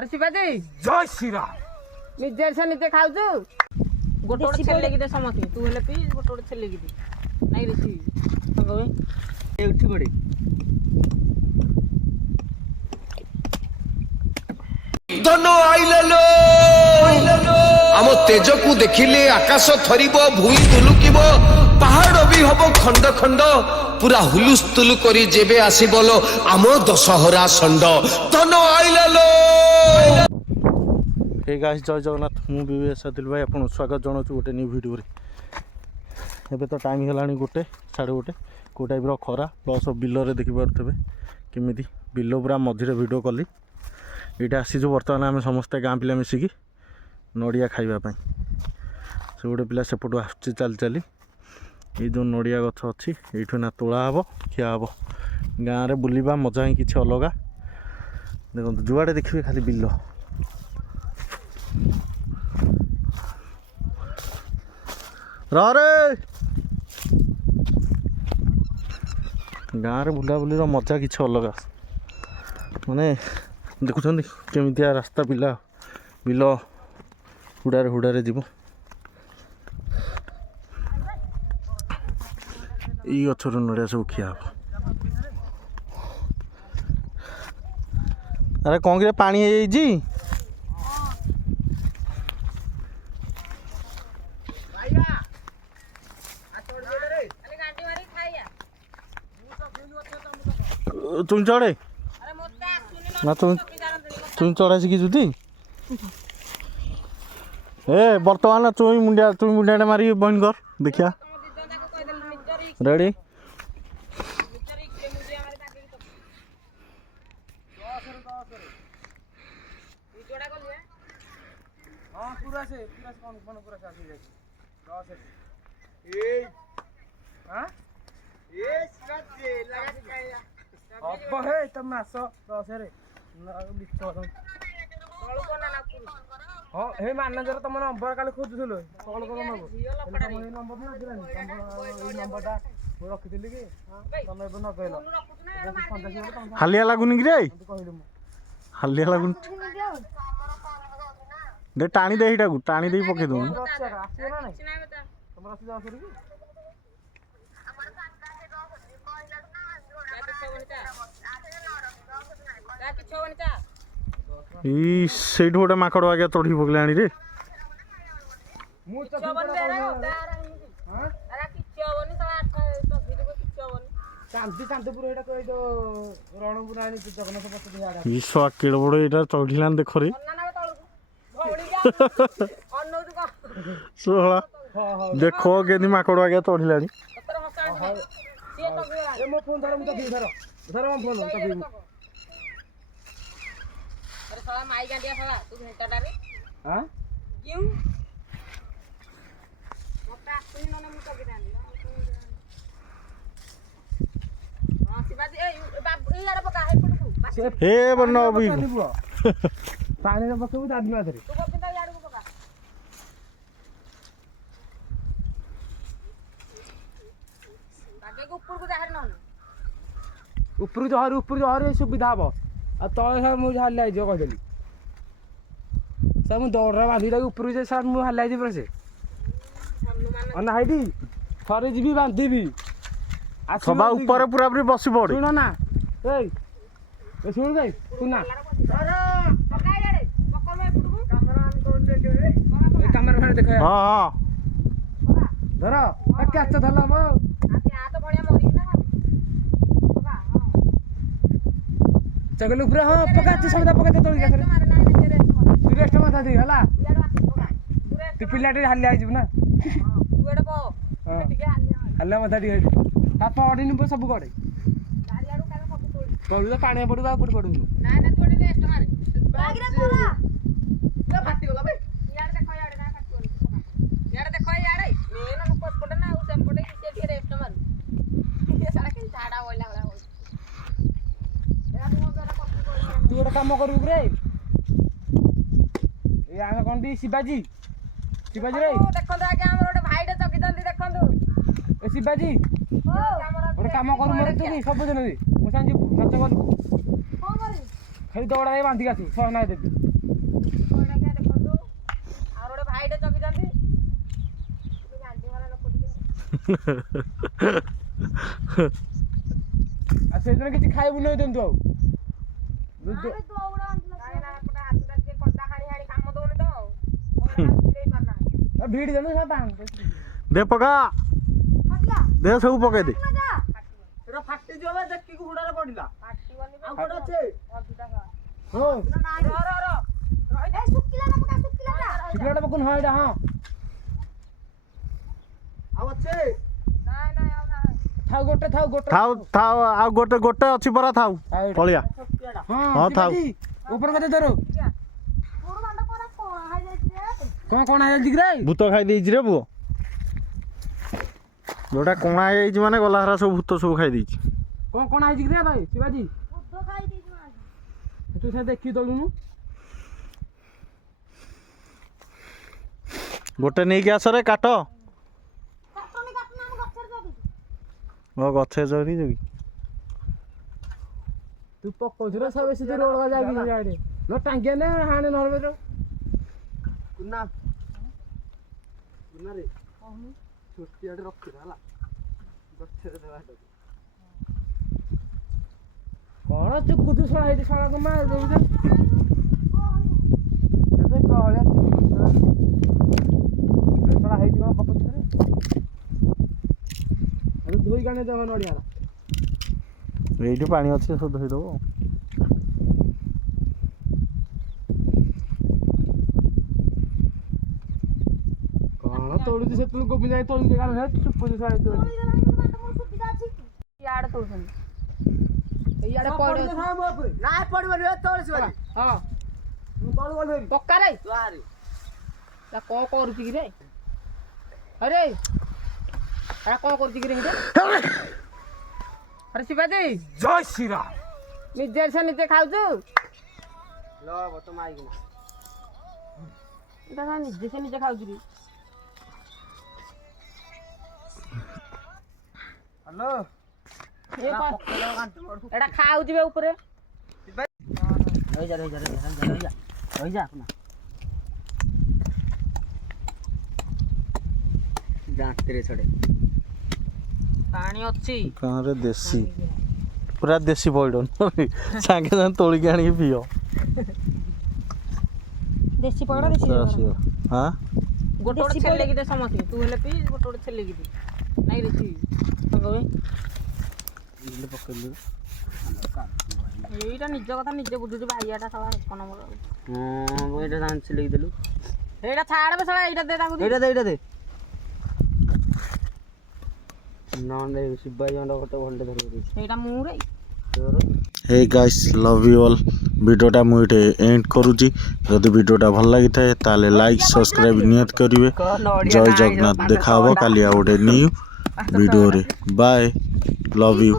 अरे शिवाजी जय श्री राम निजे से निजे खाउछु गोटे गोटे छेले की दे समथि तू हेले पी गोटे गोटे छेले की दे नहीं रे सी संग ए उठी पड़े धनो आइललो आम तेज को देखिले आकाश थरिब भूई दुलुकिब पहाड़ भी हब खंड खंड पूरा हुलुस्तुलु करी जेबे आसीबलो आम दशहरा षंड धनो आइललो। हे गाइस जय जगन्नाथ मु बीएस दिल भाई आपन स्वागत जनाऊँ गोटे न्यू वीडियो रे। एबे तो टाइम हेलानी गोटे साढ़े गोटे को टाइप खरा प्लस बिल रे देखि पारथबे केमिति बिल पूरा मझिरे वीडियो कली ये आसीचु बर्तमान आम समस्ते गाँ पिला मिसिकी नड़िया खाइबा से गोटे पिला सेपटू आसुची चली चली ये जो नड़िया गछ अच्छी ये ना तोला हे खिया हे गाँव में बुलवा मजा ही किसी अलग देखो जुआड़े देखिए खाली बिल रे गाँव में बुलाबुली मजा किसी अलग माने देखुं केमितिया रास्ता पिला बिल हुड़ारे हुड़ारे जीव ये गचर नड़िया सब खिया हे अरे कौन कि पानी है तुम चढ़े ना तुम चढ़ा शिखी ए बर्तमान तुम मुंडिया मारी बंद कर देखिया रेडी तुम आस दस हाँ हे मैनेजर तुम नंबर काली खोजुल कल कर नंबरटा रखी कि तुम न कहल हालिया लगुनि कि कहली हालिया लगुनि दे टाणी दे एटा टाणी दे पके दउ तुम से गोटे माकड़ आगे चढ़ी पकला रे केड़ बड़ यहाँ चढ़िलान देख रे देख के माकड़ आगे चढ़िला माई गांडिया सला तू घंटाटा रे हां क्यों मोटा सुनी न मु तो गिरानी हां शिवाजी ए बाबू ई आड़े पका हे पडू हे बन्नो अभी पानी रे बसबू दादी माथरे तू गोपिंदा याड़ को पका आगे को ऊपर को जाहर न ऊपर जहर सुविधा हम आ तले सर मुझे हल्ला जो कहदेली सर मुझे दौड़ बांधी ऊपर से सर मुझे हल्ला पूरा से ना हाइडी थरे जी बांधीबी सभा ऊपर पूरा पूरी बस पड़े शुण ना ए शुण भाई सुन ना कैमरामैन देख हाँ हाँ धर कैच धरला मो चगल ऊपर हाँ पका सब पका तोड़ गया तू रेस्ट मत दे हला तू पिलाटे हल्ला आइजु ना तू पो हल्ला मत दे ता पड़ी न सब गड़े गाड़ी आडू का सब तोड़ी तोड़ तो पानी पड़ू आ पड़ पड़ू ना तू रेस्ट मारे बागरे पोला ये फाटी गला बे यार देखो यार ना फाटी गला यार देखो यार मेन न पट ना उ सेमपटे से भी रेस्ट मारू ये सारा के झाड़ा होइला गला हो तू गोटे काम करू रे ए आमे कोन दी शिवाजी रे देखो आगे हमर गोटे भाईटे चकी दंदी देखो ए शिवाजी गोटे काम करू मोर तू सब दिन मु सांजी सच बोल कोन करी खाली दौड़ा बांधिक आसू सहना देवी ଆଉ ସେଇଦିନ କିଛି ଖାଇବୁ ନାହିଁ ତୁ ଆଉ କାହିଁକି ନା ଏପଟେ ହାତଟା ଟିକେ କଣ୍ଟା ହାଣି ହାଣି କାମ ଦଉନି ତ ସିଲେଇ ପାରୁନାହାନ୍ତି। ଭିଡ଼ି ଦେଲୁ ସା ପାଣି ଦେ ପକା ଦେ ସବୁ ପକେଇ ଦେ। ସେଟା ଫାଟିଯିବ ବେ ଦେଖିକି ହୁଡ଼ାରେ ପଡ଼ିଲା। ଫାଟିବନି ବେ। ଆଉ କୋଉଟା ଅଛି? ଅଧିକା ଖା। ହଁ ଶୁଖିଲାଟା ପକଉନ ହଁ ଏଇଟା ହଁ ଆଉ ଅଛି ନାଇଁ ନାଇଁ ଆଉ ନାହିଁ। ଥାଉ ଗୋଟେ ଥାଉ ଥାଉ ଆଉ ଗୋଟେ ଅଛି ପରା ଥାଉ ପଳିଆ ହଁ ହଁ, ଥାଉ। ଉପର କଥା ଧର କଣ ହେଇଯାଇଛି କି ରେ ଭୂତ ଖାଇ ଦେଇଛି ରେ ପୁଅ। ଯୋଉଟା କଣା ହେଇଯାଇଛି ମାନେ ଗଲା ହେରା ସବୁ ଭୂତ ସବୁ ଖାଇ ଦେଇଛି। କଣ ହେଇଛି କି ରେ ଭାଇ ଶିବାଜୀ ତୁ ସେ ଦେଖିକି ତଳୁନୁ ଗୋଟେ ନେଇକି ଆସରେ କାଟ। ଗଛରେ ଚଢିଛୁ କି? ତୁ ପକଉଛୁ ରେ ସବୁ ବେଶୀ ଦୂର ଅଲଗା ଯାଇକି ଯାଡେ ନ ଟାଙ୍ଗିଆ ନେ ହାଣେ ନହେଲେ ବେଟର କୁନା ରେ ଛୋଟିଆଟେ ରଖିଥା ହେଲା ଗଛରେ ଦେବା କଣ ଚୁକୁଛୁ ଶଳା ହେଇଛି ଶଳା କମା ଦଉଛ କେତେ କହଳିଆ ଶଳା ହେଇଛି କଣ ପକଉଛୁ ରେ ଧୋଇ କାନେ ଦେବ ନଡ଼ିଆ ଏଇଠି ପାଣି ଅଛି ସବୁ ଧୋଇଦବ। କଣ ତୋଳୁଛି ସେତେବେଳେ ଗୋବି ଯାଇ ତୋଳିକି କାଳେ ଚୁପୁଛୁ ଶଳା ହେଇଛି ଇଆଡେ ତୋଳୁଛନ୍ତି। ଇଆଡ଼େ ପଡ଼ିବ ନାଇଁ ପଡ଼ିବନି ଏ ତୋଳିଛି ବାଲି ହଁ ମୁଁ ତଳୁ ଗଲି ପକ୍କା ରେ ତୁଆରେ ତା କଣ କରୁଛି କି ରେ? ଆରେ ଏଟା କଣ କରୁଛି କି ରେ ହେଟା? ଆରେ ଶିବାଜୀ ଜୟ ଶ୍ରୀରାମ ନିଜେ ସେ ନିଜେ ଖାଉଛୁ? ଲ ବତ ମାଇକିନା ଏଟା ନିଜେ ସେ ନିଜେ ଖାଉଛି ରେ। ହ୍ୟାଲୋ ଏଟା ଖାଉଛି ବେ ଉପରେ। ରହିଯା ଜାତିରେ ଛଡେ ପାଣି ଅଛି ଗାଁରେ ଦେଶୀ ପୁରା ଦେଶୀ ପଇଡ଼ ସାଙ୍ଗେ ସାଙ୍ଗେ ତୋଳିକି ଆଣିକି ପିଅ। ଦେଶୀ ପଇଡ଼ ଦେଶୀ ହଁ ଗୋଟେ ଗୋଟେ ଛେଲେକି ଦେ ସମସ୍ତେ ତୁ ହେଲେ ପି ଗୋଟେ ଗୋଟେ ଛେଲେକି ଦେ ନାଇଁ ଦେଶୀ ଏଇଟା ନିଜ କଥା ନିଜେ ବୁଝୁଛୁ ଭାଇଆଟା ସବା ଏକ ନମ୍ବର। ହଁ ଏଇଟା ଜାଣିଛି ଲେଖିଦେଲୁ ଏଇଟା ଛାଡ଼ ବେ ଶଳା ଏଇଟା ଦେ ତାକୁ ଏଇଟା ଦେ ନହେଲେ ଶିବାଜୀ ଗୋଟେ ଭଲଟେ ଧରିକି ଦେଇଛି ଏଇଟା ମୁଁ ରେ hey guys love you all वीडियोटा मुझे एंड करुँची जदि वीडियोटा भल लगी थाए ताले लाइक सब्सक्राइब नियत करिवे। जय जगन्नाथ देखा काली आ गोटे न्यू वीडियो रे बाय लव यू।